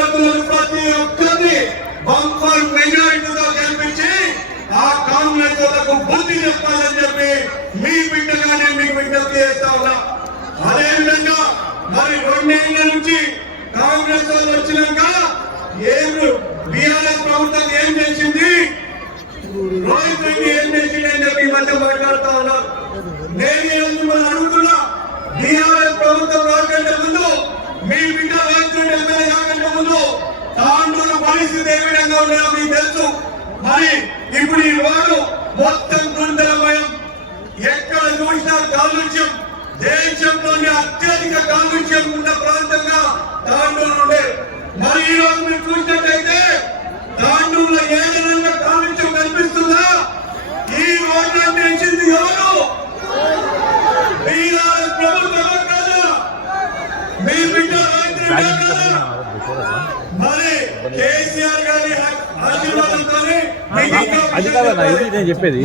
Councillor ప్రతి ఒక్కరిని bumper మెజారిటీతో గెలిపించి ఆ కాంగ్రెస్ వాళ్ళకు బుద్ధి చెప్పాలని చెప్పి మీ బిడ్డగానే మీకు విజ్ఞప్తి చేస్తా ఉన్నా. అదేవిధంగా మరి రెండేళ్ళ నుంచి కాంగ్రెస్ వాళ్ళు వచ్చినాక ఏం బీఆర్ఎస్ ప్రభుత్వం ఏం చేసింది? రోహిత్ రెడ్డి ఏం చేసింది అని చెప్పి ఈ మధ్య మాట్లాడుతా ఉన్నారు. నేను ఈరోజు మనం అడుగుతున్నా బీఆర్ఎస్ ప్రభుత్వం రాకంటే ముందు మీ బిడ్డ రోహిత్ ఎమ్మెల్యే కాకుండా ముందు తాండూరు పరిస్థితి ఏ విధంగా ఉండేదో మీకు తెలుసు. మరి ఇప్పుడు ఈ వాడు మొత్తం గుండెలమయం ఎక్కడ చూసినా కాలుష్యం. దేశంలోని అత్యధిక కాలుష్యం ఉన్న ప్రాంతంగా తాండూరు ఉండే. మరి ఈ రోజు మీరు చూసినట్టయితే తాండూరులో ఏ విధంగా కాలుష్యం కనిపిస్తుందా ఈ రోడ్లను తెచ్చింది ఎవరు బీఆర్ఎస్ ప్రభుత్వం కదా మీ బిడ్డ రైతు కదా మరి కేసీఆర్ గారి ఆశీర్వాదంతో అది కాదన్నా, ఇది నేను చెప్పేది.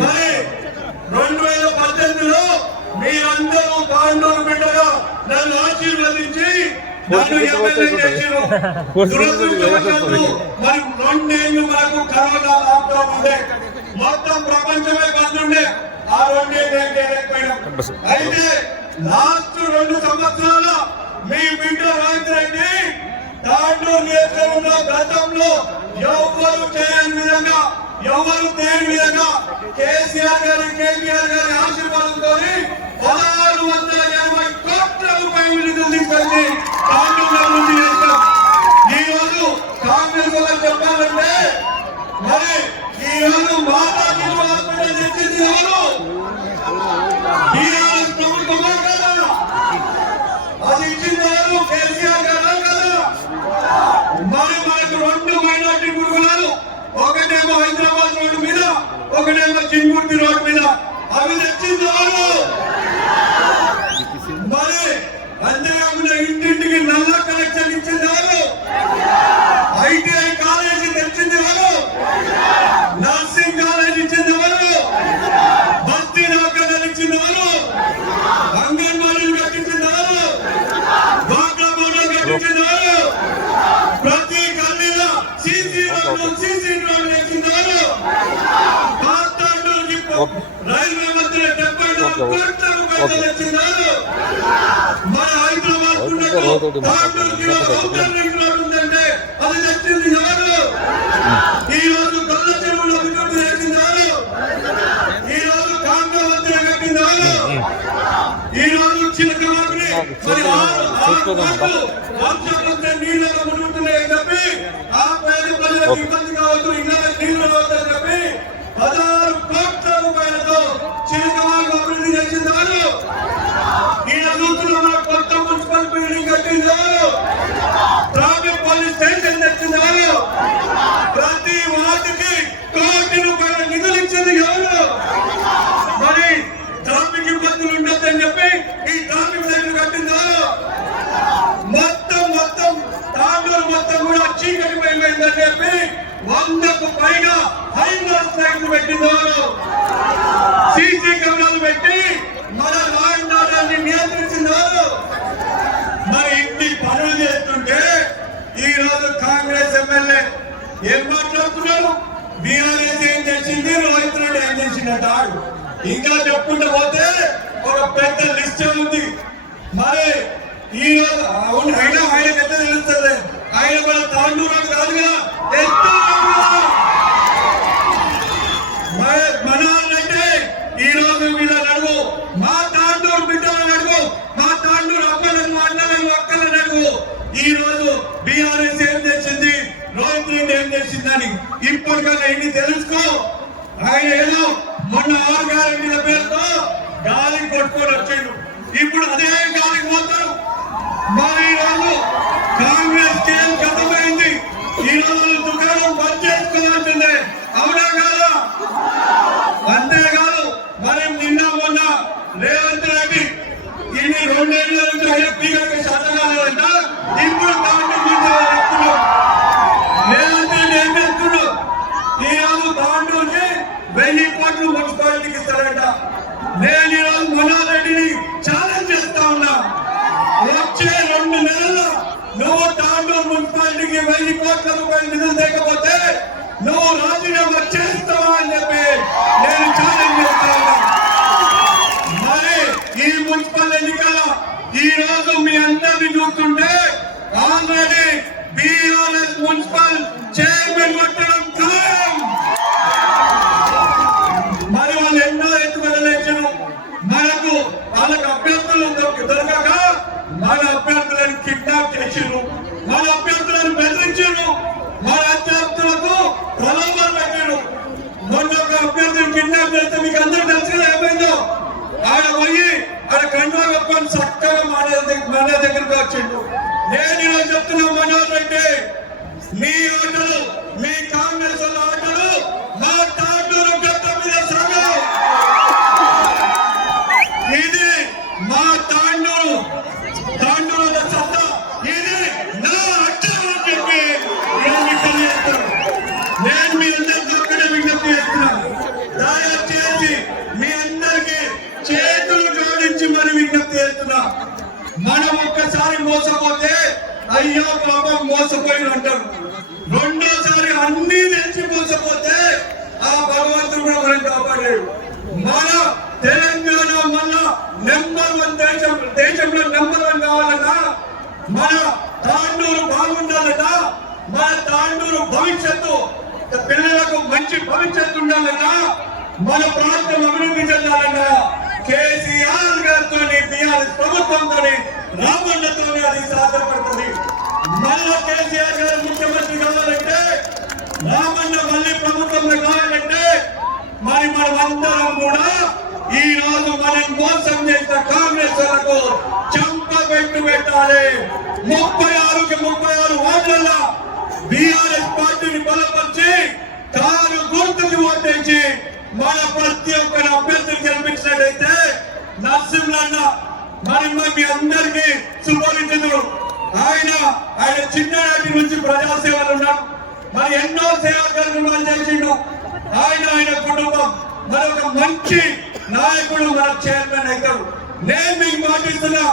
రెండు వేల పద్దెనిమిదిలో మీరందరూ పాండూరు బిడ్డగా నన్ను ఆశీర్వదించి నన్ను ఎమ్మెల్యే చేసిరు. దురదృష్టవశాత్తు మరి రెండేళ్ళు మనకు కరోనా లాక్డౌన్ ఉండే. మొత్తం ప్రపంచమే బంద్ ఉండే ఆ రెండేళ్ళు అయితే లాస్ట్ రెండు సంవత్సరాల మీ బిడ్డ రోహిత్ రెడ్డి తాండూరు నియోజకవర్గంలో గతంలో ఎవరు చేయని విధంగా ఎవరు తేని విధంగా కేసీఆర్ గారి కేటీఆర్ గారి ఆశీర్వాదంతో పదహారు వందల ఎనభై కోట్ల రూపాయలు నిధులు తీసుకొచ్చి తాండూరు అభివృద్ధి చేస్తాం ఈ రోజు కాంగ్రెస్ వాళ్ళకి చెప్పాలంటే మరి ఈ రోజు మాతా శిశు హాస్పిటల్ తెచ్చింది ఎవరు టీఆర్ఎస్ ప్రభుత్వమా కదా అది ఇచ్చింది ఎవరు కేసీఆర్ గారా కదా మరి మనకు రెండు మైనార్టీ గురుకులాలు ఒకటేమో హైదరాబాద్ రోడ్డు మీద ఒకటేమో చింగుర్తి రోడ్డు మీద అవి తెచ్చింది ఎవరు మరి అంతేకాకుండా ఇంటింటికి నల్ల కనెక్షన్ ఇచ్చింది ఎవరు ఐటీఐ కాలేజీ తెచ్చింది ఎవరు నర్సింగ్ కాలేజ్ ఇచ్చింది ఎవరు బస్తీ నౌకర్యాలు ఇచ్చింది ఎవరు అంగన్వాడీలు కట్టించింది ఎవరు డ్వాక్రా బోర్డులు కట్టించింది ఎవరు ప్రతి గల్లీలో సీసీ రోడ్లు సీసీ రోడ్లు ఇచ్చింది ఎవరు కాస్తాండూరుకి రైల్వే మంత్రి డెబ్బై నాలుగు కోట్ల రూపాయలు ఇచ్చింది ఎవరు మన హైదరాబాద్ కుండకు తాండూరుకి ఔటర్ రింగ్ రోడ్ ఉందంటే అది తెచ్చింది ఎవరు ఈ రోజు గొల్ల చెరువులో వేసింది ఎవరు? ఈ రోజు కాంగ్రెస్ మంత్రి కట్టింది ఎవరు? ఈ రోజు చిలకమాకుని మరి ఆరు వర్షాలంటే నీళ్ళలో మునుగుతున్నాయని చెప్పి ఆ పేద ప్రజలకు ఇబ్బంది కావద్దు ఇళ్ళకి నీళ్ళు రావద్దని చెప్పి పదహారు కోట్ల రూపాయలతో చిలకమాకు అభివృద్ధి చేసింది ఎవరు ఈ చూస్తున్న మన కొత్త మున్సిపల్ బిల్డింగ్ కట్టింది ట్రాఫిక్ పోలీస్ స్టేషన్ తెచ్చింది ప్రతి వార్డుకి కోటి రూపాయల నిధులు ఇచ్చింది ఎవరు? మరి ట్రాఫిక్ ఇబ్బందులు ఉండొద్దని చెప్పి ఈ ట్రాఫిక్ లైన్ కట్టింది మొత్తం మొత్తం తాండూరు మొత్తం కూడా చీకటి పోయిందని చెప్పి వందకు పైగా హైమాస్ లైట్లు పెట్టింది ఎవరు సీసీ కెమెరాలు పెట్టి మన లా అండ్ ఆర్డర్ని నియంత్రించింది ఎవరు మరి ఇన్ని పనులు చేస్తుంటే ఈ రోజు కాంగ్రెస్ ఎమ్మెల్యే ఏం మాట్లాడుతున్నారు బీఆర్ఎస్ ఏం చేసింది రోహిత్ రెడ్డి ఏం చేసిందట ఇంకా చెప్పుకుంటూ పోతే ఒక పెద్ద లిస్ట్ ఉంది మరి ఈ రోజు అవును అయినా ఆయనకి ఎంత తెలుస్తుంది? ఆయన మన తాండూరు కాదుగా ఎత్తు మనాలంటే ఈ రోజు మీద నడువు. మా తాండూరు బిడ్డలను నడువు. మా తాండూరు అక్కలను అన్నలను అక్కలను నడువు. ఈ రోజు బీఆర్ఎస్ ఏం చేసింది? రోహిత్ రెడ్డి ఏం చేసిందని ఇప్పటికన్నా ఇన్ని తెలుసుకో? ఆయన ఏదో మొన్న ఆరు గ్యారెంటీల పేరుతో గాలి కట్టుకొని వచ్చాడు ఇప్పుడు అదే గాలికి పోతారు. మరి ఈ రోజు కాంగ్రెస్ కేం గతమైంది ఈ రోజు దుకాణం బంద్ చేసుకోవాల్సిందే అవునా కాదా అంతేకాదు మరి నిన్న మొన్న రేవంత్ రెడ్డి ఇన్ని రెండేళ్ళ నుంచి ఎంపీగా శాతకాలంట ఇప్పుడు దాంట్లో మీద వ్యక్తులు రేవంత్ రెడ్డి ఏం చేస్తున్నాడు ఈ రోజు దాంట్లోనే వెయ్యి కోట్లు మున్సిపాలిటీకి ఇస్తారంట నేను ఈ రోజు మనోహర్ రెడ్డిని ఛాలెంజ్ చేస్తా ఉన్నా వచ్చే రెండు నెలల్లో నువ్వు తాండూరు మున్సిపాలిటీకి వెయ్యి కోట్ల రూపాయలు నిధులు లేకపోతే నువ్వు రాజీనామా చేస్తావా అని చెప్పి నేను ఛాలెంజ్ చేస్తాను మరి ఈ మున్సిపల్ ఎన్నికల ఈ రోజు మీ అందరిని చూస్తుంటే ఆల్రెడీ బీఆర్ఎస్ మున్సిపల్ చైర్మన్ కొట్టడం ఖాయం మరి వాళ్ళు ఎన్నో ఎత్తుకెళ్ళలేచను మనకు వాళ్ళకి అభ్యర్థులు దొరక- దొరకక మన అభ్యర్థులను కిడ్నాప్ చేసిరు మన అభ్యర్థులను బెదిరించారు మన అభ్యర్థులకు ప్రలోభాలు పెట్టారు మొన్న ఒక అభ్యర్థులు కిడ్నాప్ చేస్తే మీకు అందరూ తెలుసు కదా ఏమైందో? ఆడ పోయి ఆడ కండువా కప్పుకొని చక్కగా మన మన దగ్గరకు వచ్చిండు నేను ఈరోజు చెప్తున్నా మనోహర్ రెడ్డి మీ ఆటలు మీ కాంగ్రెస్ వాళ్ళ ఆటలు మా తాండూరు గడ్డ మీద సాగవు ఇది మా తాండూరు తాండూరు సత్తా ఇది నా అడ్డం అని చెప్పి నేను తెలియజేస్తాను నేను మీ అందరికీ ఒక్కటే విజ్ఞప్తి చేస్తున్నా దయచేసి మీ అందరికీ చేతులు జోడించి మరి విజ్ఞప్తి చేస్తున్నా మనం ఒక్కసారి మోసపోతే అయ్యో పాపం మోసపోయిన అంటారు. రెండోసారి అన్ని తెచ్చి మోసపోతే ఆ భగవంతుడు కూడా మనం కాపాడాడు మన తెలంగాణ మన నెంబర్ వన్ దేశం దేశంలో నెంబర్ వన్ కావాలన్నా మన తాండూరు బాగుండాలట మన తాండూరు భవిష్యత్తు పిల్లలకు మంచి భవిష్యత్తు ఉండాలన్నా మన ప్రాంతం అభివృద్ధి చెందాలన్నా కేసీఆర్ గారితో బీఆర్ఎస్ ప్రభుత్వంతో రామన్నతో అది సాధ్యపడుతుంది. మళ్ళా కేసీఆర్ గారు ముఖ్యమంత్రి కావాలంటే రామన్న మళ్ళీ ప్రభుత్వంలో కావాలంటే మరి మనమందరం కూడా ఈ రోజు మనం మోసం చేసిన కాంగ్రెస్ వాళ్ళకు చంప పెట్టు పెట్టాలి. ముప్పై ఆరుకి ముప్పై ఆరు ఓట్లలో బీఆర్ఎస్ పార్టీని బలపరిచి తాను గుర్తుకి ఓటేసి మన ప్రతి ఒక్కరి అభ్యర్థిని గెలిపించినట్లయితే నరసింహన్న మరి మీ అందరికీ సుపరిచితుడు ఆయన ఆయన చిన్ననాటి నుంచి ప్రజాసేవలు ఉన్నాడు మరి ఎన్నో సేవా కార్యక్రమాలు చేసిండు ఆయన ఆయన కుటుంబం మరి ఒక మంచి నాయకుడు మన చైర్మన్ అవుతాడు. నేను మీకు మాటిస్తున్నా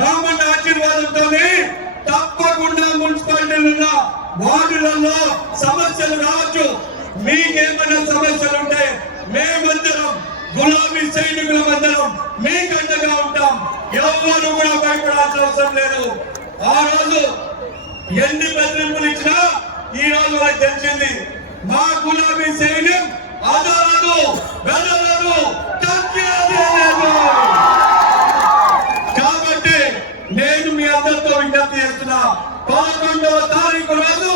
రామన్న ఆశీర్వాదంతో తప్పకుండా మున్సిపాలిటీలున్న వార్డులలో సమస్యలు రావచ్చు. మీకేమైనా సమస్యలు ఉంటే మేమందరం గులాబీ సైనికుల మందరం మీకండగా ఉంటాం. ఎవరు కూడా భయపడాల్సిన అవసరం లేదు. ఆ రోజు ఎన్ని బెదిరింపులు ఇచ్చినా ఈ రోజు వాళ్ళకి తెలిసింది. మా గులాబీ సైన్యం అదలదు బెదలదు కాబట్టి నేను మీ అందరితో విజ్ఞప్తి చేస్తున్నా. పదకొండవ తారీఖు రోజు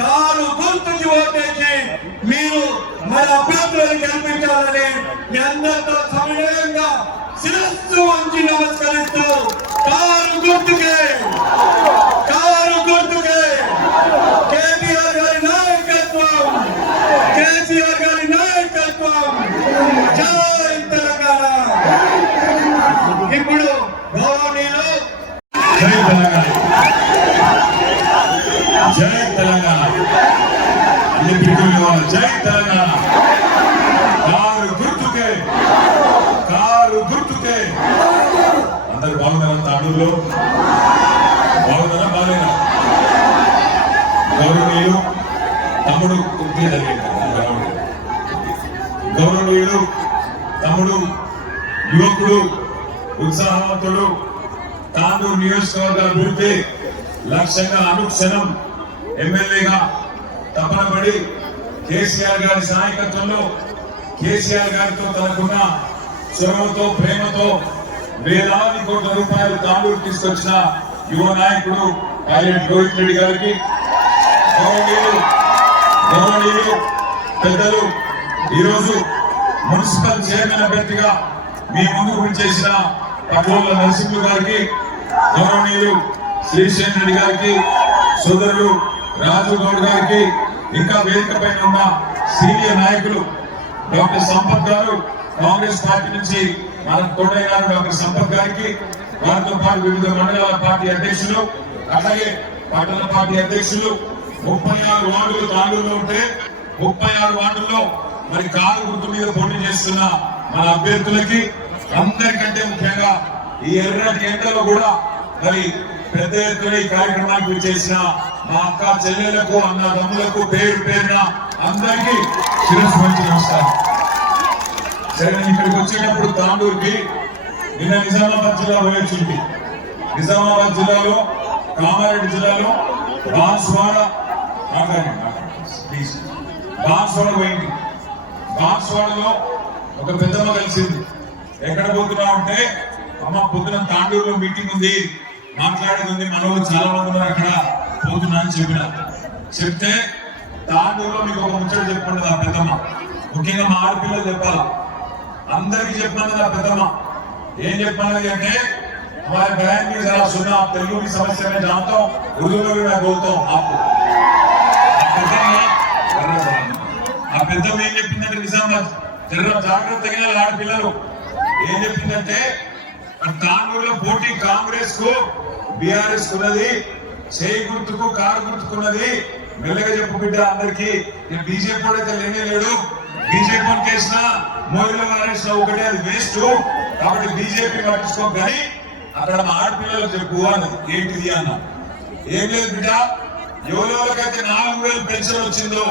కారు గుర్తుకి ఓటేసి మీరు మన అభ్యర్థులను గెలిపించాలని మీ అందరితో సమయంగా శిరస్సు వంచి నమస్కరిస్తూ కారు గుర్తుకే కారు గుర్తుకే కేటీఆర్ గారి నాయకత్వం కేసీఆర్ గారి నాయకత్వం జై తెలంగాణ ఇప్పుడు గౌరవనీయులు జై తెలంగాణ. జై తెలంగాణ. అన్ని పిలుపులు జై తెలంగాణ కారు గుర్తుకే కారు గుర్తుకే అందరు బాగున్నారా తాడూరులో బాగున్నారా బాగున్నా గౌరవనీయులు తమ్ముడు కొద్దిగా జరిగింది గౌరవనీయులు తమ్ముడు యువకుడు ఉత్సాహవంతుడు తాండూరు నియోజకవర్గ అభివృద్ధి లక్ష్యంగా అనుక్షణం ఎమ్మెల్యేగా తపనపడి కేసీఆర్ గారి నాయకత్వంలో కేసీఆర్ గారితో తనకున్న చొరవతో ప్రేమతో వేలాది కోట్ల రూపాయలు తాండూరు తీసుకొచ్చిన యువ నాయకుడు పైలట్ రోహిత్ రెడ్డి గారికి. గౌరవనీయులు గౌరవనీయులు పెద్దలు ఈరోజు మున్సిపల్ చైర్మన్ అభ్యర్థిగా మీ ముందు చేసిన పట్ల నరసింహు గారికి గౌరవనీయులు శ్రీశైన్ రెడ్డి గారికి సోదరులు రాజు గౌడ్ గారికి ఇంకా వేదిక పైన ఉన్న సీనియర్ నాయకులు డాక్టర్ సంపత్ గారు కాంగ్రెస్ పార్టీ నుంచి మన తోడైనారు డాక్టర్ సంపత్ గారికి వారితో పాటు వివిధ మండలాల పార్టీ అధ్యక్షులు అలాగే పట్టణ పార్టీ అధ్యక్షులు ముప్పై ఆరు వార్డులు తాండూరులో ఉంటే ముప్పై ఆరు వార్డుల్లో మరి కారు గుర్తు మీద పోటీ చేస్తున్న మన అభ్యర్థులకి అందరికంటే ముఖ్యంగా ఈ ఎర్రటి ఎండలో కూడా మరి పెద్ద ఎత్తున ఈ కార్యక్రమానికి విచ్చేసిన మా అక్క చెల్లెలకు అన్న తమ్ములకు పేరు పేరున అందరికీ శిరస్సు మంచి నమస్కారం. సరే ఇక్కడికి వచ్చేటప్పుడు తాండూరుకి నిన్న నిజామాబాద్ జిల్లా పోయొచ్చింది నిజామాబాద్ జిల్లాలో కామారెడ్డి జిల్లాలో బాన్స్వాడ ప్లీజ్. బాన్స్వాడ పోయింది. బాన్స్వాడలో ఒక పెద్దమ్మ కలిసింది. ఎక్కడ పోతున్నావు అంటే అమ్మ పొద్దున తాండూరులో మీటింగ్ ఉంది. మాట్లాడేది ఉంది మన వాళ్ళు చాలా మంది ఉన్నారు అక్కడ పోతున్నా అని చెప్పిన చెప్తే తాండూరులో మీకు ఒక ముచ్చట చెప్పండి ఆ పెద్దమ్మ ముఖ్యంగా మా ఆడపిల్లలు చెప్పాలి అందరికీ చెప్పినది ఆ పెద్దమ్మ ఏం చెప్పినది అంటే हमारे बहन भी जरा सुना आप तेलुगु की समस्या में जानता हूँ उर्दू में भी मैं बोलता हूँ आपको ఆ పెద్దమ్మ ఏం చెప్పిందంటే నిజామాబాద్ జర జాగ్రత్త తగిన ఆడపిల్లలు ఏం చెప్పిందంటే మరి పోటీ కాంగ్రెస్కు బీఆర్ఎస్ ఉన్నది. చేయి గుర్తుకు కారు గుర్తుకున్నది. మెల్లగా చెప్పు బిడ్డ అందరికి. బీజేపీ కూడా అయితే లేనే లేడు. బీజేపీ కేసిన మోయిల వారేసిన ఒకటే అది వేస్ట్. కాబట్టి బీజేపీ పట్టించుకో కానీ అక్కడ మా ఆడపిల్లలు చెప్పు అన్నది. ఏంటిది అన్న? ఏం లేదు బిడ్డ. ఎవరెవరికైతే నాలుగు వేలు పెన్షన్ వచ్చిందో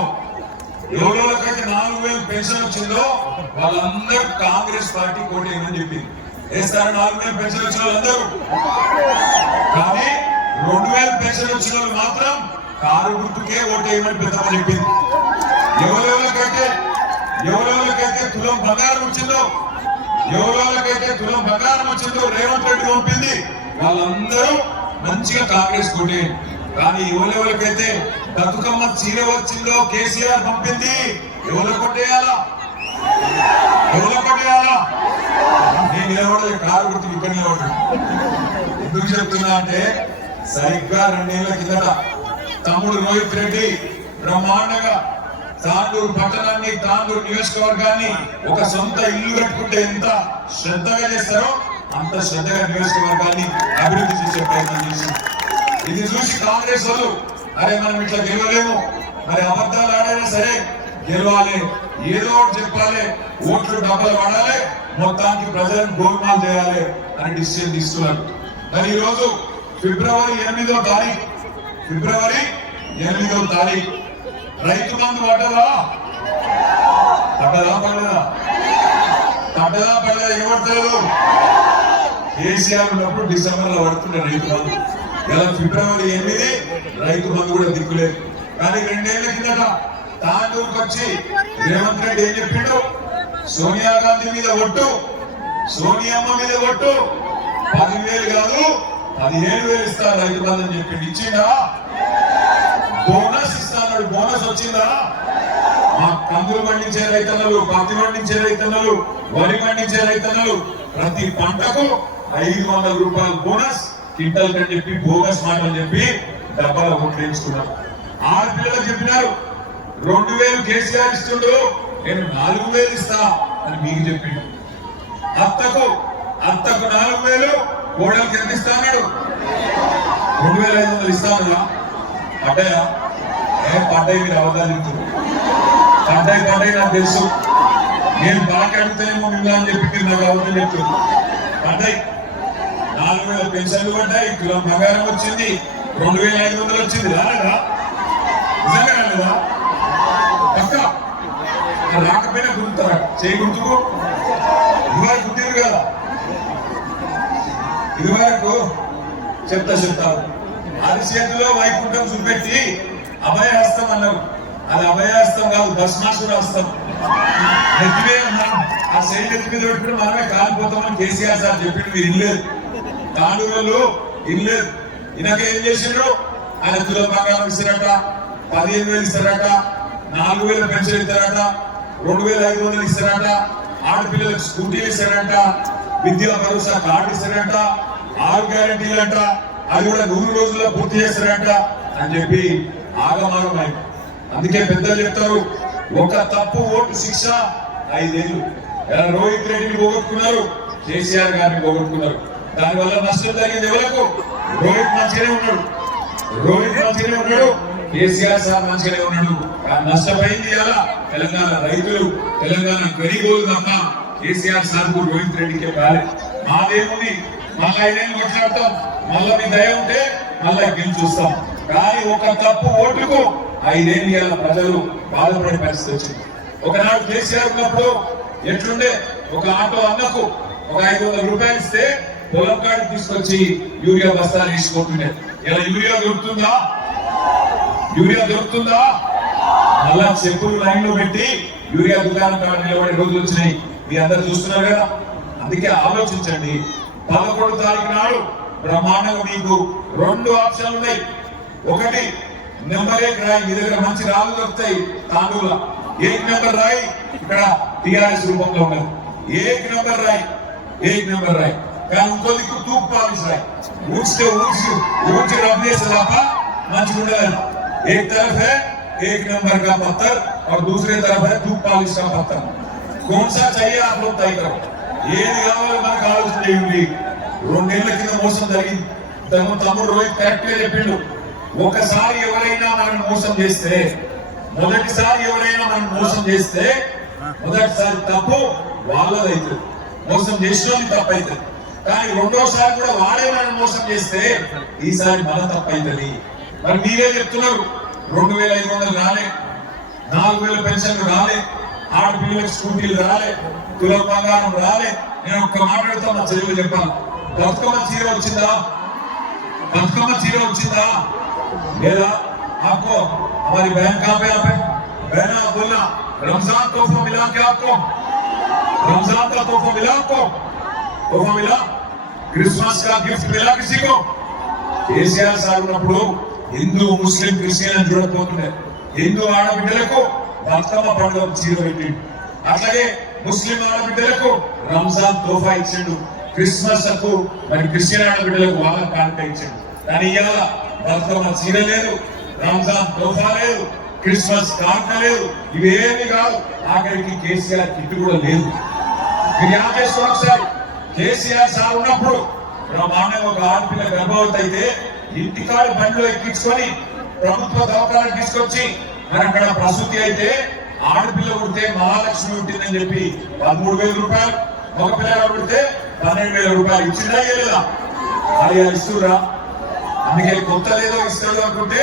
ఎవరెవరికైతే నాలుగు వేలు పెన్షన్ వచ్చిందో వాళ్ళందరూ కాంగ్రెస్ పార్టీ కోటేయమని చెప్పింది. వేస్తారు నాలుగు వేలు పెన్షన్ వచ్చిన వాళ్ళందరూ కానీ రెండు వేలు పెన్షన్ వచ్చిన వాళ్ళు మాత్రం కారు గుర్తుకే ఓటేయమని పెద్దమ్మ చెప్పింది. ఎవరెవరికైతే ఎవరెవరికైతే తులం బంగారం వచ్చిందో ఎవరెవరికైతే తులం బంగారం వచ్చిందో రేవంత్ రెడ్డి పంపింది వాళ్ళందరూ మంచిగా కాంగ్రెస్ కొట్టే కానీ ఎవరెవరికైతే బతుకమ్మ చీర వచ్చిందో కేసీఆర్ పంపింది ఎవరు కొట్టేయాలా ఎవరు కొట్టేయాలా నేను నిలబడలే కారు గుర్తు ఇక్కడ నిలబడ్డాడు ఎందుకు చెప్తున్నా అంటే సరిగ్గా రెండేళ్ళ కిందట తమ్ముడు రోహిత్ రెడ్డి బ్రహ్మాండంగా తాండూరు పట్టణాన్ని తాండూరు నియోజకవర్గాన్ని ఒక సొంత ఇల్లు కట్టుకుంటే ఎంత శ్రద్ధగా చేస్తారో అంత శ్రద్ధగా నియోజకవర్గాన్ని అభివృద్ధి చేసే ప్రయత్నం చేసింది ఇది చూసి కాంగ్రెస్ వాళ్ళు అరే మనం ఇట్లా గెలవలేము. మరి అబద్ధాలు ఆడైనా సరే గెలవాలి. ఏదో ఒకటి చెప్పాలి. ఓట్లు డబ్బులు వాడాలి మొత్తానికి ప్రజలను గోల్మాల్ చేయాలి అని డిసిషన్ తీసుకున్నారు మరి ఈ రోజు ఫిబ్రవరి ఎనిమిదో తారీఖు. ఫిబ్రవరి ఎనిమిదో తారీఖు. రైతు బంధు పడ్డదా? పడ్డదా పడలేదా పడ్డదా పడలేదా ఏమడతలేదు కేసీఆర్ ఉన్నప్పుడు డిసెంబర్లో పడుతుండే రైతు బంధు. ఇలా ఫిబ్రవరి ఎనిమిది రైతు బంధు కూడా దిక్కులేదు. కానీ రెండేళ్ళ కిందట తాండూరుకు వచ్చి రేవంత్ రెడ్డి ఏం చెప్పిండు? సోనియా గాంధీ మీద ఒట్టు సోనియమ్మ మీద ఒట్టు పదివేలు కాదు పదిహేను వేలు ఇస్తాను రైతు బంధు అని చెప్పి ఇచ్చిండా? బోనస్ ఇస్తాడు బోనస్ వచ్చిందా? మా కందులు పండించే రైతన్నలు పత్తి పండించే రైతన్నలు వరి పండించే రైతన్నలు ప్రతి పంటకు ఐదు వందల రూపాయల బోనస్ కింటల్ అని చెప్పి బోనస్ మాటలు చెప్పి డబ్బాల ఆరు పిల్లలు చెప్పినారు. రెండు వేలు కేసీఆర్ ఇస్తుండ్రు నేను నాలుగు వేలు ఇస్తా అని మీకు చెప్పిండు. అత్తకు అంతకు నాలుగు వేలు కోడలికి ఎంత ఇస్తా అన్నాడు? రెండు వేల ఐదు వందలు ఇస్తాను పడ్డాయా? ఏ పడ్డాయి మీరు అవగాహన పడ్డాయి పడ్డాయి నాకు తెలుసు. నేను బాగా అడుగుతానేమో నిన్న అని చెప్పి మీరు నాకు అవగాహన చెప్తున్నారు. పడ్డాయి. నాలుగు వేల పెన్షన్లు పడ్డాయి. కిలో బంగారం వచ్చింది. రెండు వేల ఐదు వందలు వచ్చింది. రాలేదా? నిజంగా రాలేదా? పక్క? రాకపోయినా గుర్తుతారా చేయి గుర్తుకు. ఇవాళ గుర్తిరు కదా. ఇదివరకు చెప్తా చెప్తారు అరిచేతిలో వైకుంఠం చూపెట్టి అభయహస్తం అన్నారు. అది అభయహస్తం కాదు భస్మాసుర హస్తం. నెత్తివే మనం ఆ శైలి నెత్తి మీద పెట్టుకుని మనమే కాలిపోతామని కేసీఆర్ సార్ చెప్పిండు మీరు ఇల్లేదు తాండూరులో ఇల్లేదు ఇనక ఏం చేసిండ్రు? ఆయన తుల బంగారం ఇస్తారట పదిహేను వేలు ఇస్తారట నాలుగు వేల పెన్షన్ ఇస్తారట రెండు వేల ఐదు వందలు ఇస్తారట ఆడపిల్లలకు స్కూటీలు ఇస్తారట విద్యా భరోసా కార్డు ఇస్తారట ఆరు గ్యారంటీలు అంట అది కూడా నూరు రోజుల్లో పూర్తి చేస్తారంట అని చెప్పి ఆగమాగమై అందుకే పెద్దలు చెప్తారు ఒక తప్పు ఓటు శిక్ష ఐదేళ్ళు. ఎలా రోహిత్ రెడ్డిని పోగొట్టుకున్నారు? కేసీఆర్ గారిని పోగొట్టుకున్నారు. దానివల్ల నష్టం జరిగింది ఎవరకు? రోహిత్ మంచిగానే ఉన్నాడు. రోహిత్ మంచిగానే ఉన్నాడు కేసీఆర్ సార్ మంచిగానే ఉన్నాడు. కానీ నష్టపోయింది ఎలా తెలంగాణ రైతులు. తెలంగాణ గరీబోలు తప్ప కేసీఆర్ సార్ రోహిత్ రెడ్డికి కాలే మాదేముంది? మళ్ళీ ఐదేళ్ళు కొట్లాడతాం మళ్ళీ మీ దయ ఉంటే మళ్ళీ గెలిచూస్తాం కానీ ఒక తప్పు ఓటుకు ఐదేళ్ళు ఇవాళ ప్రజలు బాధపడే పరిస్థితి వచ్చింది. ఒకనాడు కేసీఆర్ ఉన్నప్పుడు ఎట్లుండే? ఒక ఆటో అన్నకు ఒక ఐదు వందల రూపాయలు ఇస్తే పొలం కాడికి తీసుకొచ్చి యూరియా బస్తాలు తీసుకుంటుండే ఇలా యూరియా దొరుకుతుందా? యూరియా దొరుకుతుందా? మళ్ళా చెప్పులు లైన్లో పెట్టి యూరియా దుకాణం కాడ నిలబడే రోజులు వచ్చినాయి. మీ అందరు చూస్తున్నారు కదా? అందుకే ఆలోచించండి. పదకొండు తారీఖు నాడు బ్రహ్మాండంగా మీకు రెండు ఆప్షన్లు ఉన్నాయి ఒకటి నెంబర్ ఏక్ రాయి మీ దగ్గర మంచి రాళ్ళు దొరుకుతాయి తాండూల ఏక్ నెంబర్ రాయి ఇక్కడ టిఆర్ఎస్ రూపంలో ఉన్నది ఏక్ నెంబర్ రాయి ఏక్ నెంబర్ రాయి కానీ ఇంకో దిక్కు తూపు పాలిస్ రాయి ఊడ్చితే ఊడ్చి ఊడ్చి రబ్బేసి తప్ప మంచిగా ఉండదు एक तरफ है एक नंबर का पत्थर और दूसरे तरफ है धूप पॉलिश का पत्थर कौन सा चाहिए आप लोग तय करो ఏది కావాలో మనకు ఆలోచన చేయండి రెండేళ్ళ కింద మోసం జరిగింది. తమ తమ్ముడు రోహిత్ కరెక్ట్ చెప్పిండు. ఒకసారి ఎవరైనా మనం మోసం చేస్తే మొదటిసారి ఎవరైనా మనం మోసం చేస్తే మొదటిసారి తప్పు వాళ్ళదైతుంది. మోసం చేసిన తప్పు అవుతుంది కానీ రెండోసారి కూడా వాడే మనం మోసం చేస్తే ఈసారి మన తప్పు అవుతుంది మరి మీరే చెప్తున్నారు రెండు వేల ఐదు వందలు రాలే నాలుగు వేల పెన్షన్లు రాలే ఆడపిల్లలకు స్కూటీలు రాలే తుల బంగారం రాలే నేను ఒక్క మాట్లాడుతా మా చదువు చెప్పాలి బతుకమ్మ చీర వచ్చిందా బతుకమ్మ చీర వచ్చిందా లేదా आपको हमारी बहन कहाँ पे यहाँ पे बहन आप बोलना रमजान तोहफा मिला क्या आपको रमजान का तोहफा मिला आपको तोहफा मिला क्रिसमस का गिफ्ट मिला किसी को కేసీఆర్ సార్ ఉన్నప్పుడు హిందూ ముస్లిం క్రిస్టియన్ అని చూడకపోతుండే హిందూ ఆడబిడ్డలకు బతుకమ్మ పండుగ చీర పెట్టిండు అట్లాగే ముస్లిం ఆడబిడ్డలకు రంజాన్ తోఫా ఇచ్చిండు. క్రిస్మస్కు మరి క్రిస్టియన్ ఆడబిడ్డలకు వాళ్ళ కానుక ఇచ్చిండు. కానీ ఇవాళ బతుకమ్మ చీర లేదు రంజాన్ తోఫా లేదు క్రిస్మస్ కానుక లేదు ఇవేమి కాదు ఆఖరికి కేసీఆర్ కిట్ కూడా లేదు. మీరు చేసుకోండి ఒకసారి కేసీఆర్ సార్ ఉన్నప్పుడు బ్రహ్మాండంగా ఒక ఆడపిల్ల గర్భవతి అయితే ఇంటికాడ బండిలో ఎక్కించుకొని ప్రభుత్వ దవాఖానకు తీసుకొచ్చి మరి అక్కడ ప్రసూతి అయితే ఆడపిల్ల పుడితే మహాలక్ష్మి పుట్టిందని చెప్పి పదమూడు వేల రూపాయలు. ఒక పిల్లగా పుడితే పన్నెండు వేల రూపాయలు. ఇచ్చిందా లేదా అది ఇస్తురా అందుకే కొత్త ఏదో ఇస్తాడు అనుకుంటే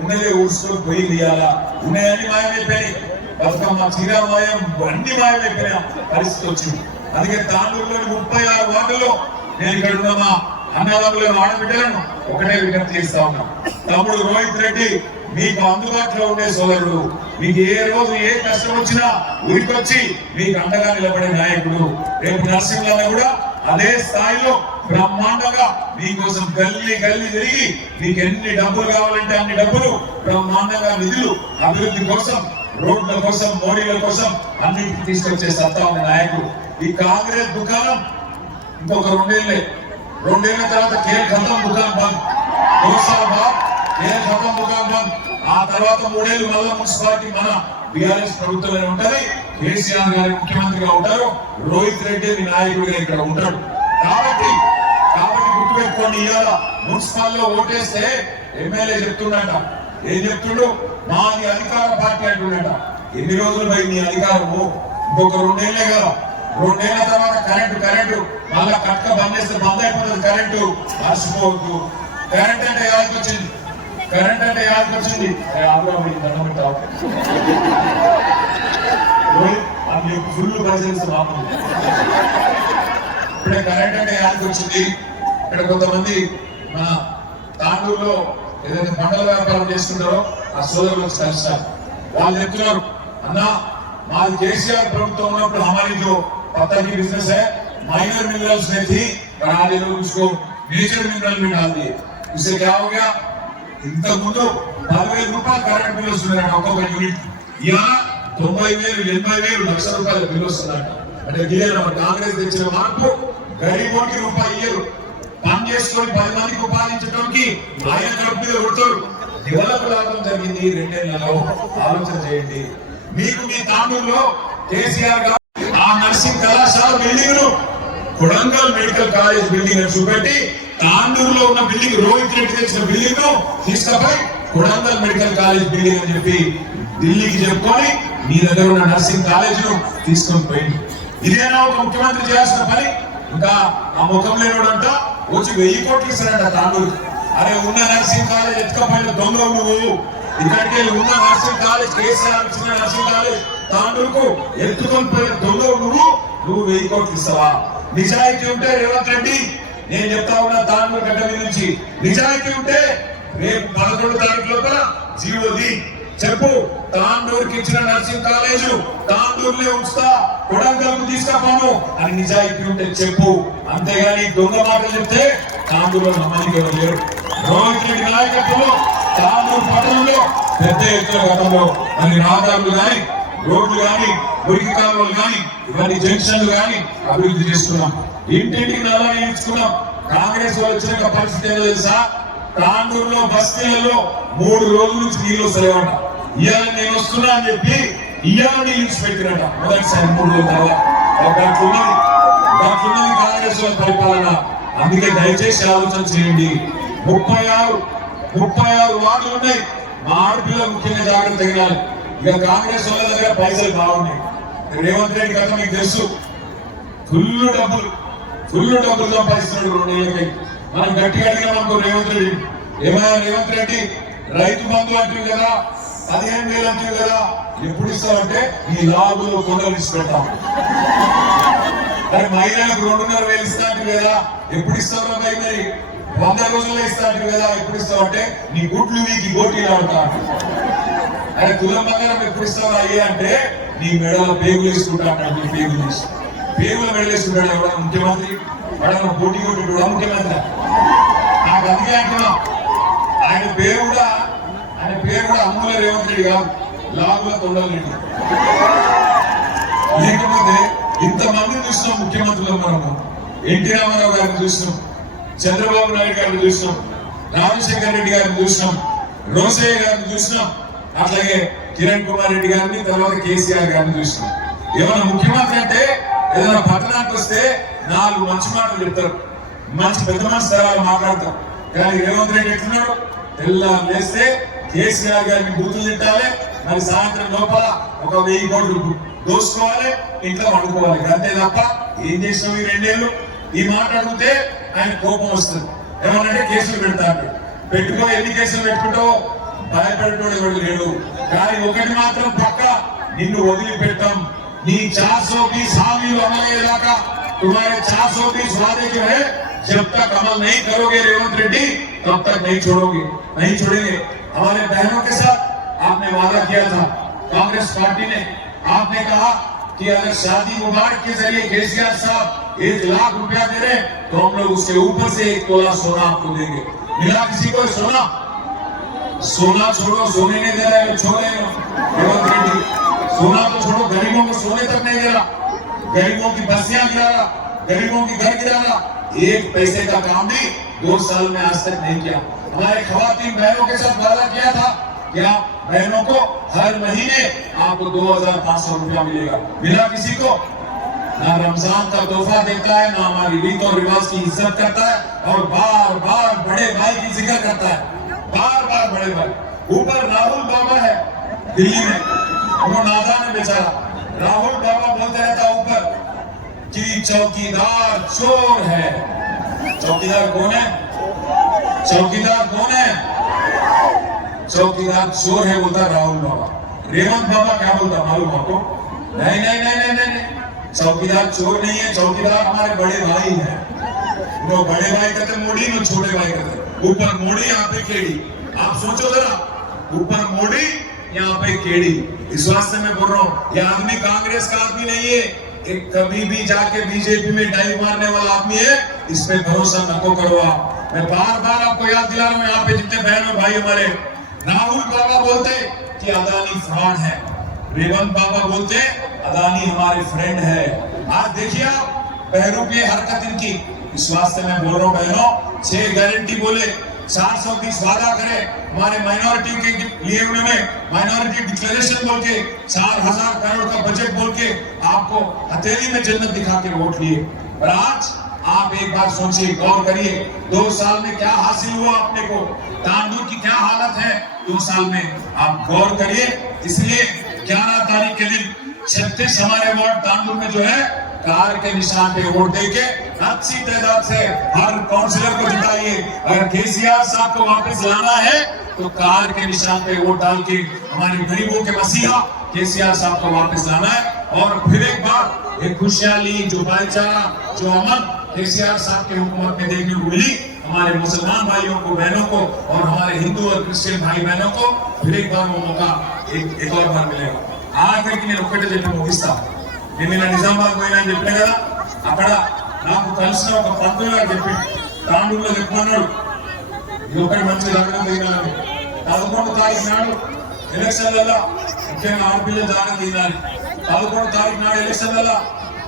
ఉన్నదే ఊడ్చుకొని పోయి తీయాలా ఉన్నాయని మాయమైపోయాయి బతుకమ్మ చీరామాయం అన్ని మాయమైపోయిన పరిస్థితి వచ్చింది. అందుకే తాండూరులోని ముప్పై ఆరు వార్డుల్లో నేను ఇక్కడ ఉన్న మా అన్నదమ్ములను ఆడబిడ్డలను ఒకటే విజ్ఞప్తి చేస్తా ఉన్నాం. తమ్ముడు రోహిత్ రెడ్డి మీకు అందుబాటులో ఉండే సోదరుడు మీకు ఏ రోజు ఏ కష్టం వచ్చినా ఊరికొచ్చి మీకు అండగా నిలబడే నాయకుడు. రేపు నరసింహన్న కూడా అదే స్థాయిలో బ్రహ్మాండంగా మీకోసం గల్లీ గల్లీ తిరిగి మీకు ఎన్ని డబ్బులు కావాలంటే అన్ని డబ్బులు బ్రహ్మాండంగా నిధులు అభివృద్ధి కోసం రోడ్ల కోసం మోడీల కోసం అన్నిటికి తీసుకొచ్చే సత్తా ఉన్న నాయకుడు. ఈ కాంగ్రెస్ దుకాణం ఇంకొక రెండేళ్ళే రెండేళ్ళ తర్వాత కేర్ ఖతం దుకాణం బంద్. దోసాల బాద్ కేర్ ఖతం దుకాణం బంద్. ఆ తర్వాత మూడేళ్ళు మళ్ళా మున్సిపాలిటీ మన బీఆర్ఎస్ ప్రభుత్వమే ఉంటది. కేసీఆర్ గారి ముఖ్యమంత్రిగా ఉంటారు. రోహిత్ రెడ్డి నాయకుడిగా ఇక్కడ ఉంటాడు. కాబట్టి కాబట్టి గుర్తుపెట్టుకోండి ఇవాళ మున్సిపల్ ఓటేస్తే ఎమ్మెల్యే చెప్తుండట. ఏం చెప్తుండు? మాది అధికార పార్టీ అంటుండట. ఎన్ని రోజులు పోయి నీ అధికారము ఇంకొక రెండేళ్ళే కదా. రెండేళ్ళ తర్వాత కరెంటు కరెంటు. మళ్ళా కట్క బంద్ చేస్తే బంద్ అయిపోతుంది కరెంటు. మర్చిపోవద్దు. కరెంట్ అంటే ఎవరికి వచ్చింది? కరెంట్ అంటే యాదకి వచ్చింది ఏ, ఆగురా పోయి దండం పెట్టావు. రోహిత్, అది నీకు ఫుల్ పైసలు మామూలు ఇప్పుడే కరెంట్ అంటే యాదకి వచ్చింది ఇక్కడ కొంతమంది మన తాండూరులో ఏదైతే మండల వ్యాపారం చేస్తుంటారో ఆ సోదరులు వచ్చి కలిసారు వాళ్ళు చెప్తున్నారు అన్నా మాది కేసీఆర్ ప్రభుత్వం ఉన్నప్పుడు हमारी जो पत्ता की बिजनेस है माइनर मिनरल्स में थी पर आज ये लोग उसको मेजर मिनरल में डाल दिए उससे क्या हो गया ఇంతకుముందు నలభై రూపాయలు కరెంట్ బిల్ వస్తున్నారట ఒక్కొక్క యూనిట్. ఇలా తొంభై వేలు ఎనభై వేలు లక్ష రూపాయల బిల్ వస్తుందట. అంటే గిరిజన కాంగ్రెస్ తెచ్చిన మార్పు గరీబోకి రూపాయి ఇయ్యరు. పని చేసుకొని పది మందికి ఉపాధించడానికి ఆయన కడుపు కొడతారు. లాభం జరిగింది రెండేళ్ళలో. ఆలోచన చేయండి. మీకు మీ తాండూరులో కేసీఆర్ గారు ఆ నర్సింగ్ కళాశాల బిల్డింగ్ను కొడంగల్ మెడికల్ కాలేజ్ బిల్డింగ్ చూపెట్టి తాండూరులో ఉన్న బిల్డింగ్ రోహిత్ రెడ్డి తెచ్చిన బిల్డింగ్ను తీసుకుపోయి కొడంగల్ మెడికల్ కాలేజ్ బిల్డింగ్ అని చెప్పి ఢిల్లీకి చెప్పుకొని మీ దగ్గర ఉన్న నర్సింగ్ కాలేజ్ను తీసుకొని పోయింది ఇదేనా ఒక ముఖ్యమంత్రి చేయాల్సిన పని. ఇంకా ఆ ముఖం లేనివాడంట వచ్చి వెయ్యి కోట్లు ఇస్తారంట తాండూరు అరే ఉన్న నర్సింగ్ కాలేజ్ ఎత్తుకపోయిన దొంగ నువ్వు. ఇక్కడికి వెళ్ళి ఉన్న నర్సింగ్ కాలేజ్ కేసీఆర్ ఇచ్చిన నర్సింగ్ కాలేజ్ తాండూరుకు ఎత్తుకొని పోయిన దొంగ నువ్వు. నువ్వు వెయ్యి కోట్లు ఇస్తావా? నిజాయితీ ఉంటే రేవంత్ రెడ్డి నేను చెప్తా ఉన్నా తాండూరు గడ్డ మీద నుంచి. నిజాయితీ ఉంటే రేపు పదకొండు తారీఖు లోపల జీవోది చెప్పు తాండూరుకి ఇచ్చిన నర్సింగ్ కాలేజు తాండూరులే ఉంచుతా కొడంగల్కు తీసుకపోను అని నిజాయితీ ఉంటే చెప్పు. అంతేగాని దొంగ మాటలు చెప్తే తాండూరులో నమ్మడానికి ఎవరు లేరు. రోహిత్ రెడ్డి నాయకత్వంలో తాండూరు పట్టణంలో పెద్ద ఎత్తున గతంలో మరి రహదారులు కానీ రోడ్లు కానీ మురికి కాలువలు కానీ ఇవన్నీ జంక్షన్లు కానీ అభివృద్ధి చేస్తున్నాం. ఇంటింటికి నల్లా వేయించుకున్నాం కాంగ్రెస్ వచ్చిన పరిస్థితి ఏదో తెలుసా? తాండూరులో బస్తీలలో మూడు రోజుల నుంచి నీళ్ళు వస్తాయట ఇవాళ నేను వస్తున్నా అని చెప్పి ఇవాళ నీళ్ళు పెట్టినట మొదటిసారి మూడు రోజుల తర్వాత. ఒక కాంగ్రెస్ పరిపాలన. అందుకే దయచేసి ఆలోచన చేయండి. ముప్పై ఆరు ముప్పై ఆరు వార్డులు ఉన్నాయి. మా ఆడపిల్ల ముఖ్యంగా జాగ్రత్త తగినాలి ఇక కాంగ్రెస్ వాళ్ళ దగ్గర పైసలు బాగున్నాయి. రేవంత్ రెడ్డి కథ మీకు తెలుసు. ఫుల్ డబ్బులు. ఫుల్ డబ్బులు సంపాదిస్తున్నాడు రెండేళ్ళకి మనం గట్టిగా అడిగినాం అనుకో రేవంత్ రెడ్డి. ఏమైనా రేవంత్ రెడ్డి? రైతు బంధు అంటివి కదా పదిహేను వేలు అంటివి కదా ఎప్పుడు ఇస్తావంటే ఈ లాభులు కొండలు ఇచ్చి పెడతాం. మరి మహిళలకు రెండున్నర వేలు ఇస్తా అంటివి కదా ఎప్పుడు ఇస్తావు మరి మరి? వంద రోజుల్లో ఇస్తా కదా ఎప్పుడు ఇస్తామంటే నీ గుడ్లు నీకు గోటీలు ఆడతా అరే తులం బంగారం ఎప్పుడు ఇస్తావు అయ్యే అంటే నీ మెడలో పేగులు వేసుకుంటా అంటే నీ పేగులు వేసి పేగులు మెడలేసుకుంటాడు ఎవడన్నా ముఖ్యమంత్రి ఎవడన్నా పోటీ కొట్టి ముఖ్యమంత్రి. నాకు అందుకే అంటున్నాం. ఆయన పేరు కూడా ఆయన పేరు కూడా అమ్ముల రేవంత్ రెడ్డి కాదు లాభుల తొండల లేకపోతే ఇంతమంది చూస్తున్నాం ముఖ్యమంత్రులు మనము ఎన్టీ రామారావు గారిని చూస్తున్నాం. చంద్రబాబు నాయుడు గారిని చూస్తున్నాం. రాజశేఖర్ రెడ్డి గారిని చూసినాం రోసయ్య గారిని చూసినాం అట్లాగే కిరణ్ కుమార్ రెడ్డి గారిని తర్వాత కేసీఆర్ గారిని చూసినాం ఏమన్నా ముఖ్యమంత్రి అంటే ఏదైనా పట్టణానికి వస్తే నాలుగు మంచి మాటలు చెప్తారు. మంచి పెద్ద మంచి స్థలాలు మాట్లాడతారు. కానీ రేవంత్ రెడ్డి ఎట్లున్నాడు? తెల్లారు లేస్తే కేసీఆర్ గారిని బూతులు తిట్టాలి. మరి సాయంత్రం లోపల ఒక వెయ్యి కోట్లు దోసుకోవాలి ఇంట్లో వండుకోవాలి. అంతే తప్ప ఏం చేసినావు ఈ రెండేళ్ళు? ఈ మాట అడిగితే ఆయన కోపం వస్తుంది. ఏమన్నంటే కేసులు పెడతాడు పెట్టుకో ఎన్ని కేసులు పెట్టుకుంటో భయపడేటోడు ఎవరు లేడు. కానీ ఒకటి మాత్రం పక్క నిన్ను వదిలిపెట్టాం सौ बीस हावी अमल का तुम्हारे चार सौ बीस वादे जो है, जब तक अमल नहीं करोगे रेवंत रेड्डी, तब तक नहीं छोड़ोगे, नहीं छोड़ेंगे। हमारे बहनों के साथ आपने वादा किया था, कांग्रेस पार्टी ने। आपने कहा कि अगर शादी मुबारक के ज़रिए केसीआर साहब एक लाख रुपया दे रहे तो हम लोग उसके ऊपर से एक तोला सोना आपको देंगे। मिला किसी को सोना? सोना छोड़ो, सोने नहीं दे रहे, छोड़े। रेवंत रेड्डी सोना तो छोड़ो, गरीबों को सोने तक नहीं रहा। गरीबों की बस्तियाँ गिरा गरीबों की घर गिरा एक पैसे का काम भी दो साल में आज तक नहीं किया। हमारे खातन बहनों के साथ वादा किया था कि आप बहनों को हर महीने आपको दो हज़ार पाँच सौ रुपया मिलेगा। मिला किसी को। ना रमज़ान का तोहफा देता है, ना हमारी रीत और रिवाज की इज़्ज़त करता है और बार बार बड़े भाई की ज़िक्र करता है। बार बार बड़े भाई। ऊपर राहुल बाबा है, दिल्ली में। वो नादान बेचारा। राहुल बाबा बोलते रहता ऊपर कि चौकीदार चोर है। चौकीदार कौन है? चौकीदार कौन है? चौकीदार चोर है बोलता राहुल बाबा। रेवंत बाबा क्या बोलता मालूम आपको? नहीं नहीं नहीं नहीं नहीं। चौकीदार चोर नहीं है, चौकीदार हमारे बड़े भाई हैं। वो बड़े भाई कहते, मोड़ी में छोटे भाई कहते। ऊपर मोड़ी यहाँ पे केड़ी आप सोचो जरा। ऊपर मोड़ी यहाँ पे केड़ी, इस वास्ते मैं बोल रहा हूँ, ये आदमी कांग्रेस का आदमी नहीं है कि कभी भी जाके बीजेपी में डाई मारने वाला आदमी है, इस पे भरोसा नको करो आप। मैं बार बार आपको याद दिला रहा हूँ, यहाँ पे जितने बहन और भाई हमारे, राहुल बाबा बोलते कि अदानी फ्रॉड है। रेवंत बाबा बोलते अदानी हमारे फ्रेंड है। आज देखिए आप, बहनों की हरकत इनकी। इस वास्ते मैं बोल रहा हूँ, बहनों, छह गारंटी बोले। चार सौ बीस वादा करे, हमारे माइनॉरिटी के लिए उन्होंने माइनॉरिटी डिक्लेरेशन बोल के, चार हज़ार करोड़ का बजट बोल के, आपको हथेली में जन्नत दिखा के वोट लिए। और आज आप एक बार सोचिए, गौर करिए, दो साल में क्या हासिल हुआ अपने को? तांडूर की क्या हालत है? दो साल में आप गौर करिए। इसलिए ग्यारह तारीख के दिन छत्तीस हमारे वार्ड तांडूर में जो है कार के निशान पे वोट देके अच्छी तादाद से हर काउंसिलर को जिताइए अगर केसीआर साहब को वापस लाना है तो कार के निशान पे वोट डाल के हमारे गरीबों के मसीहा केसीआर साहब को वापस लाना है और फिर एक बार ये खुशहाली जो भाईचारा जो अमन केसीआर साहब की हुकूमत में देखने को मिली हमारे मुसलमान भाइयों को बहनों को और हमारे हिंदू और क्रिश्चियन भाई बहनों को फिर एक बार वो मौका एक, एक और बार मिलेगा ఆఖరికి నేను ఒక్కటే చెప్పి ముగిస్తా నేను నిన్న నిజామాబాద్ పోయినా అని చెప్పిన కదా అక్కడ నాకు కలిసిన ఒక పంతులు గారు చెప్పి తాండూరులో చెప్పుకున్నాడు ఇది ఒకటి మంచి జాగ్రత్త తీయాలని పదకొండు తారీఖు నాడు ఎలక్షన్లలో ముఖ్యంగా ఆడపిల్ల జాగ్రత్త తీయాలి పదకొండు తారీఖు నాడు ఎలక్షన్లలో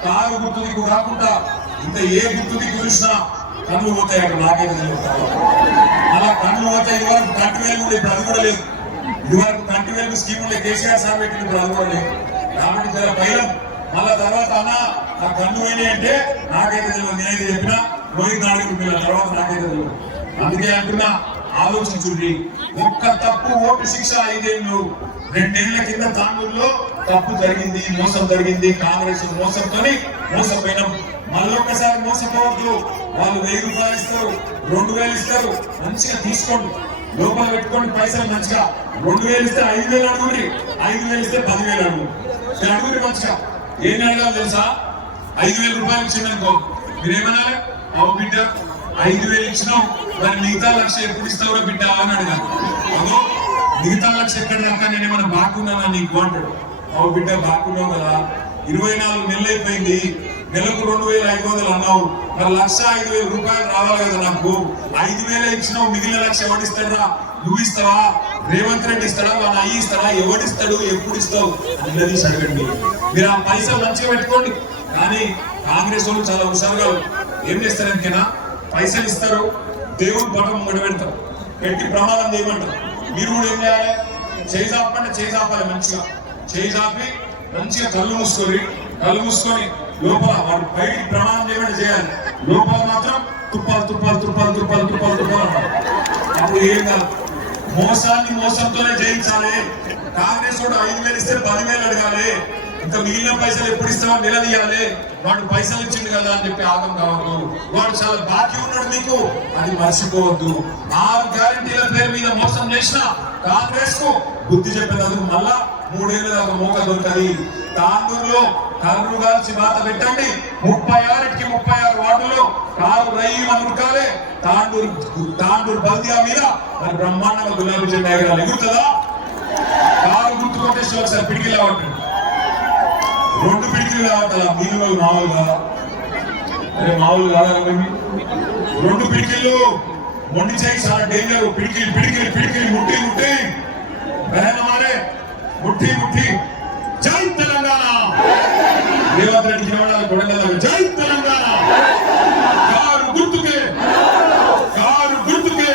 కారు గుర్తు దిక్కు కాకుండా ఇంకా ఏ గుర్తు దిక్కు చూసినా కన్ను పోతాయి అక్కడ నాకే తెలియదు. అలా కన్ను పోతాయి. ఇదివరకు కంటి వేలు కూడా ఇప్పుడు అది కూడా లేదు. ఇదివరకు కంటి వేలు స్కీమ్ ఉండే కేసీఆర్ సార్ పెట్టిన ఇప్పుడు అది కూడా లేదు. కాబట్టి జర భయం మళ్ళా తర్వాత అన్న నా కన్ను ఏంటి అంటే నాకైతే తెలియదు. నేను చెప్పినా పోయిన నాయుడు పిల్లల తర్వాత నాకైతే తెలియదు. అందుకే అంటున్నా ఆలోచించుండి. ఒక్క తప్పు ఓటు శిక్ష ఐదేళ్ళు రెండేళ్ళ కింద తాండూరులో తప్పు జరిగింది మోసం జరిగింది కాంగ్రెస్ మోసంతో మోసపోయినాం. మళ్ళొక్కసారి మోసపోవద్దు. వాళ్ళు వెయ్యి రూపాయలు ఇస్తారు రెండు వేలు ఇస్తారు మంచిగా తీసుకోండి. లోపల పెట్టుకోండి పైసలు మంచిగా. రెండు వేలు ఇస్తే ఐదు వేలు అడుగుండి ఐదు వేలు ఇస్తే పదివేలు అడుగు అడుగురి మంచిగా. ఏం అడగాలి తెలుసా? ఐదు వేల రూపాయలు ఇచ్చిందనుకో మీరేమనాలి? అవు బిడ్డ ఐదు వేలు ఇచ్చినావు. మరి మిగతా లక్ష ఎప్పుడు ఇస్తావురా బిడ్డ అని అడగాలి. అదో మిగతా లక్ష ఎక్కడ దాకా నేను ఏమైనా బాగున్నానా నీకు అంటాడు. అవు బిడ్డ బాగున్నావు కదా. ఇరవై నాలుగు నెలలు అయిపోయింది. నెలకు రెండు వేల ఐదు వందలు అన్నావు. మరి లక్ష ఐదు వేల రూపాయలు రావాలి కదా నాకు. ఐదు వేలే ఇచ్చినావు. మిగిలిన లక్ష ఎవడిస్తాడా నువ్వు ఇస్తావా? రేవంత్ రెడ్డి ఇస్తాడా? వాళ్ళ అయ్యి ఇస్తాడా? ఎవడిస్తాడు ఎప్పుడు ఇస్తావు? అన్నది అడగండి. మీరు ఆ పైసలు మంచిగా పెట్టుకోండి. కానీ కాంగ్రెస్ వాళ్ళు చాలా హుషారుగా ఏం చేస్తారు ఎందుకైనా పైసలు ఇస్తారు. దేవుడు పటం ముంగడ పెడతారు. పెట్టి ప్రమాదం చేయమంటారు. మీరు కూడా ఏం చేయాలి? చేయి చాపండి చేయి చాపాలి మంచిగా. చేయి చాపి మంచిగా కళ్ళు మూసుకొని కళ్ళు మూసుకొని లోపల వాడు బయటికి ప్రమాణం చేయమని చేయాలి. లోపల మాత్రం తుప్పాలు తుప్పాలు తుప్పాలు తుప్పాలు తుప్పాలు తుప్పాలు అంటారు. అప్పుడు ఏం కాదు. మోసాన్ని మోసంతోనే జయించాలి. కాంగ్రెస్ కూడా ఐదు వేలు ఇస్తే పదివేలు అడగాలి. ఇంకా మిగిలిన పైసలు ఎప్పుడు ఇస్తామో నిలదీయాలి. వాడు పైసలు ఇచ్చిండు కదా అని చెప్పి ఆగం కావద్దు. వాడు చాలా బాకీ ఉన్నాడు మీకు. అది మర్చిపోవద్దు. ఆరు గ్యారంటీల పేరు మీద మోసం చేసిన కాంగ్రెస్కు బుద్ధి చెప్పేందుకు మళ్ళా మూడేళ్ళు దాకా మోక దొరకది తాండూరులో కర్రు కాల్చి బాధ పెట్టండి. ముప్పై ఆరుకి ముప్పై ఆరు వార్డులో కారు రయ్యి అనుకాలే తాండూరు తాండూరు బల్దియా మీద మరి బ్రహ్మాండంగా గులాబీ జెండా ఎగరాలి. ఎగురుతుందా కారు గుర్తు ఒకసారి పిడికి లేవట్టు రెండు పిడికిలు రావట్లా? మీలో మామూలుగా? అరే మామూలు కాదా రెండు పిడికిళ్ళు. మొండి చేయి చాలా డేంజర్ పిడికిలు పిడికిలు పిడికిలు ముట్టి ముట్టి. బహన మారే. ముట్టి ముట్టి. జై తెలంగాణ. రేవంత్ రెడ్డి జవాడాలు కొడంగల్ జై తెలంగాణ. కారు గుర్తుకే. కారు గుర్తుకే.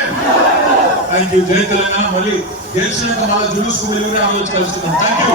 థ్యాంక్ యూ జై తెలంగాణ. మళ్ళీ గెలిచినాక మళ్ళీ జులుస్ కూడా ఆలోచి కలుస్తున్నాం థ్యాంక్ యూ